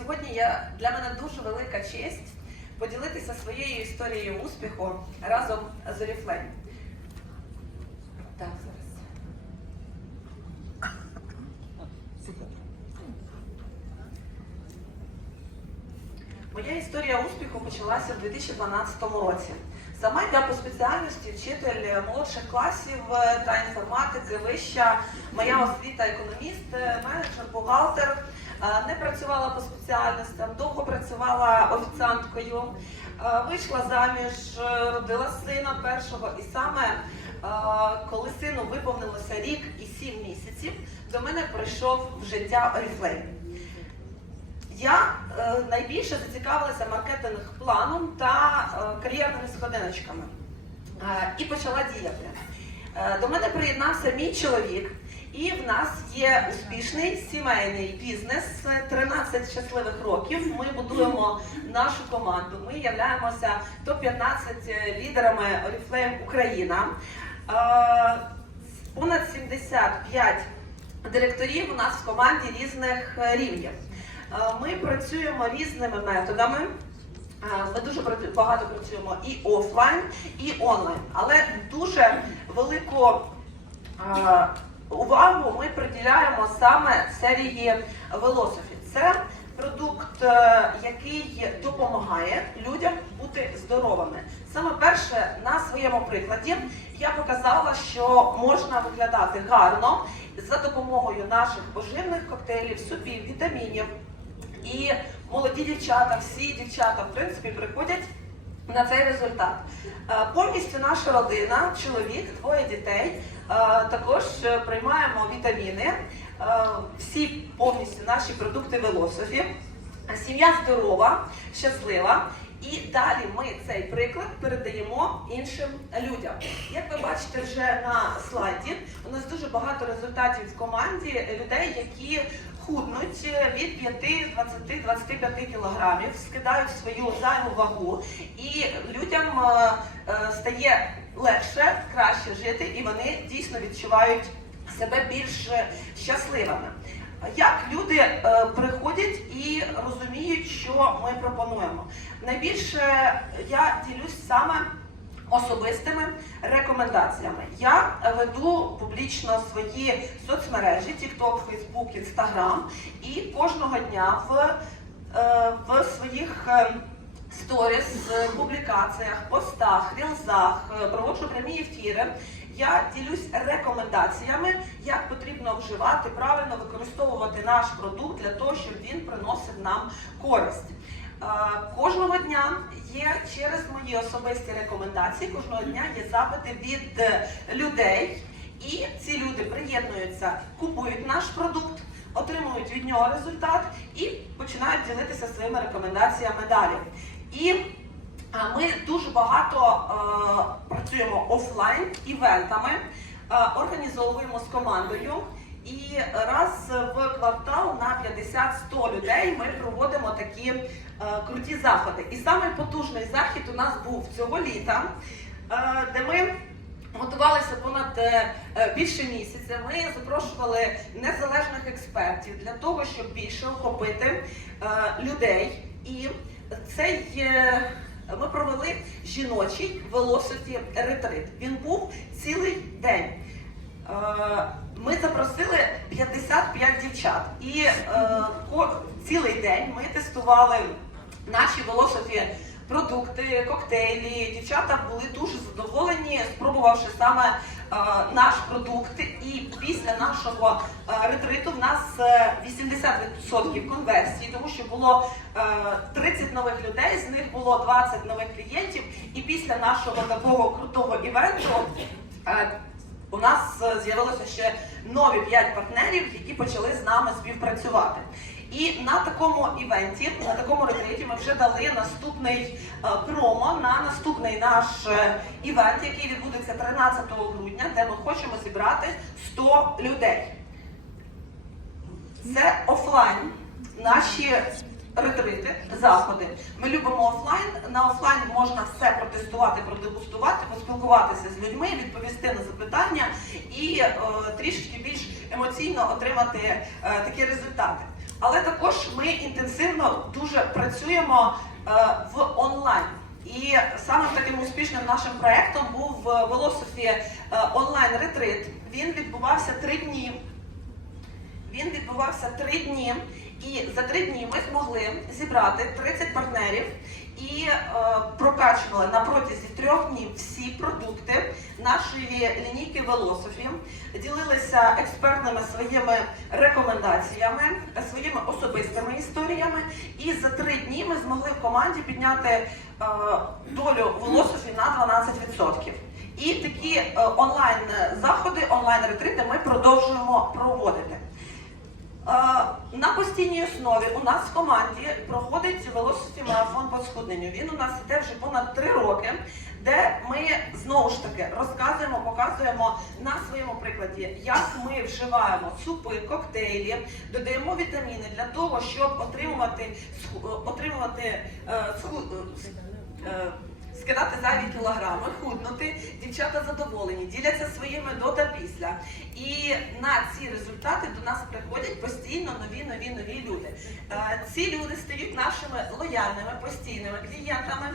сьогодні я, для мене дуже велика честь поділитися своєю історією успіху разом з Oriflame. Так, зараз. Моя історія успіху почалася в 2012 році. Сама я по спеціальності вчитель молодших класів е, та інформатики, вища, моя освіта економіст, е, менеджер, бухгалтер. Не працювала по спеціальностям, довго працювала офіціанткою, вийшла заміж, е, родила сина першого, і саме е, коли сину виповнилося рік і сім місяців, до мене прийшов в життя Oriflame. Я е, найбільше зацікавилася маркетинг планом та кар'єрними сходиночками і почала діяти. До мене приєднався мій чоловік, і в нас є успішний сімейний бізнес. е, 13 щасливих років. Ми будуємо нашу команду. Ми являємося топ-15 лідерами Oriflame Україна. Е, понад 75 директорів у нас в команді різних рівнів. Е, Ми працюємо різними методами. Е, Ми дуже багато працюємо і офлайн, і онлайн. Але дуже велику е, увагу ми приділяємо саме серії Велософі. Це продукт, е, який допомагає людям бути здоровими. Саме перше на своєму прикладі я показала, що можна виглядати гарно за допомогою наших поживних коктейлів, супів, вітамінів. І молоді дівчата, всі дівчата, в принципі, приходять на цей результат. Е, Повністю наша родина, чоловік, двоє дітей, е, також е, приймаємо вітаміни, всі повністю наші продукти Велософі. Сім'я здорова, щаслива. І далі ми цей приклад передаємо іншим людям. Як ви бачите вже на слайді, у нас дуже багато результатів в команді людей, які худнуть від 5, 20, 25 кілограмів, скидають свою зайву вагу, і людям е, е, стає легше, краще жити, і вони дійсно відчувають себе більш е, щасливими. Як люди е, приходять і розуміють, що ми пропонуємо? Найбільше я ділюсь саме особистими рекомендаціями. Я веду публічно свої соцмережі TikTok, Facebook, Instagram і кожного дня в, е, в своїх е, сторіс, публікаціях, постах, рілзах, е, проводжу прямі ефіри. Я ділюсь рекомендаціями, як потрібно вживати, правильно використовувати наш продукт для того, щоб він приносив нам користь. Кожного дня є через мої особисті рекомендації, кожного дня є запити від е, людей, і ці люди приєднуються, купують наш продукт, отримують від нього результат і починають ділитися своїми рекомендаціями далі. І ми дуже багато е, працюємо офлайн івентами, е, організовуємо з командою. І раз в квартал на 50-100 людей ми проводимо такі е, круті заходи. І самий потужний захід у нас був цього літа, е, де ми готувалися понад е, е, більше місяця. Ми запрошували незалежних експертів для того, щоб більше охопити е, людей. І цей е, ми провели жіночий велосипед ретрит. Він був цілий день. Е, Ми запросили 55 дівчат, і е, цілий день ми тестували наші волосові продукти, коктейлі. Дівчата були дуже задоволені, спробувавши саме е, наш продукт. І після нашого е, ретриту в нас е, 80% конверсії, тому що було е, 30 нових людей, з них було 20 нових клієнтів. І після нашого такого крутого івенту. е, у нас е, з'явилося ще нові 5 партнерів, які почали з нами співпрацювати. І на такому івенті, на такому ретриті ми вже дали наступний е, промо на наступний наш е, івент, який відбудеться 13 грудня, де ми хочемо зібрати 100 людей. Це офлайн. Наші ретрити, заходи. Ми любимо офлайн. На офлайн можна все протестувати, продегустувати, поспілкуватися з людьми, відповісти на запитання і е, трішки більш емоційно отримати е, такі результати. Але також ми інтенсивно дуже працюємо е, в онлайн. І самим таким успішним нашим проєктом був в Велософі онлайн ретрит. Він відбувався три дні. Він відбувався три дні, і за три дні ми змогли зібрати 30 партнерів і е, прокачували на протязі трьох днів всі продукти нашої лінійки Велософі, ділилися експертними своїми рекомендаціями, своїми особистими історіями. І за три дні ми змогли в команді підняти е, долю Велософі на 12%. І такі е, онлайн заходи, онлайн ретрити ми продовжуємо проводити. На постійній основі у нас в команді проходить велосипедний марафон по схудненню. Він у нас іде вже понад три роки, де ми знову ж таки розказуємо, показуємо на своєму прикладі, як ми вживаємо супи, коктейлі, додаємо вітаміни для того, щоб отримувати отримувати е, е, скидати зайві кілограми, худнути. Дівчата задоволені, діляться своїми до та після. І на ці результати до нас приходять постійно нові, нові, нові люди. Е, Ці люди стають нашими лояльними, постійними клієнтами.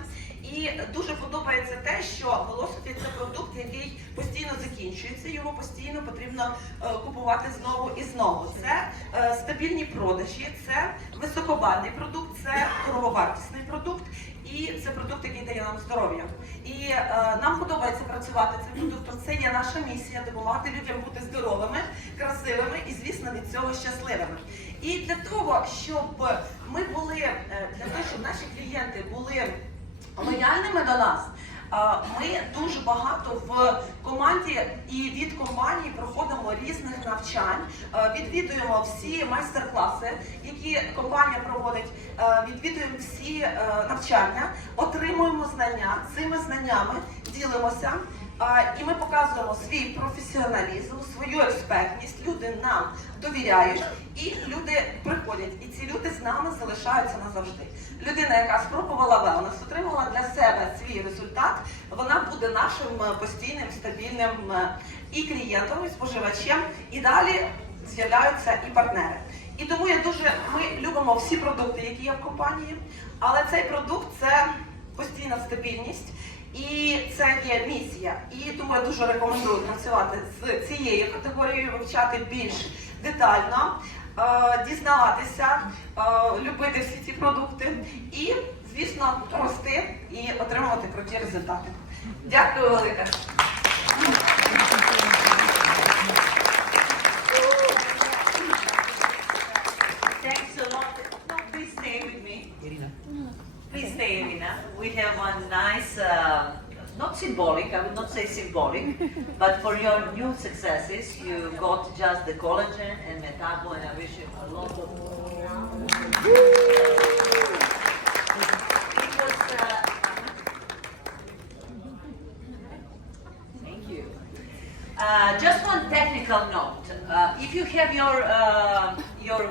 І дуже подобається те, що велосипед це продукт, який постійно закінчується, його постійно потрібно е, купувати знову і знову. Це е, стабільні продажі, це високобарний продукт, це дороговартісний продукт. І це продукт, який дає нам здоров'я. І е, нам подобається працювати цим продуктом. Це є наша місія допомагати людям бути здоровими, красивими і, звісно, від цього щасливими. І для того, щоб ми були, е, для того, щоб наші клієнти були лояльними до нас. Ми дуже багато в команді і від компанії проходимо різних навчань, відвідуємо всі майстер-класи, які компанія проводить, відвідуємо всі е, навчання, отримуємо знання. Цими знаннями ділимося. І ми показуємо свій професіоналізм, свою експертність. Люди нам довіряють, і люди приходять. І ці люди з нами залишаються назавжди. Людина, яка спробувала велнес, отримала для себе свій результат, вона буде нашим е, постійним стабільним е, і клієнтом, і споживачем. І далі з'являються і партнери. І тому я дуже ми любимо всі продукти, які є в компанії, але цей продукт це постійна стабільність. І це є місія. І тому я дуже рекомендую працювати з цією категорією, вивчати більш детально, е, дізнаватися, е, любити всі ці продукти і, звісно, рости і отримувати круті результати. Дякую велике. Symbolic, I would not say symbolic, but for your new successes, you got just the collagen and metabo, and I wish you a lot of. Uh, Thank you. Uh, just one technical note. Uh, if you have your uh, your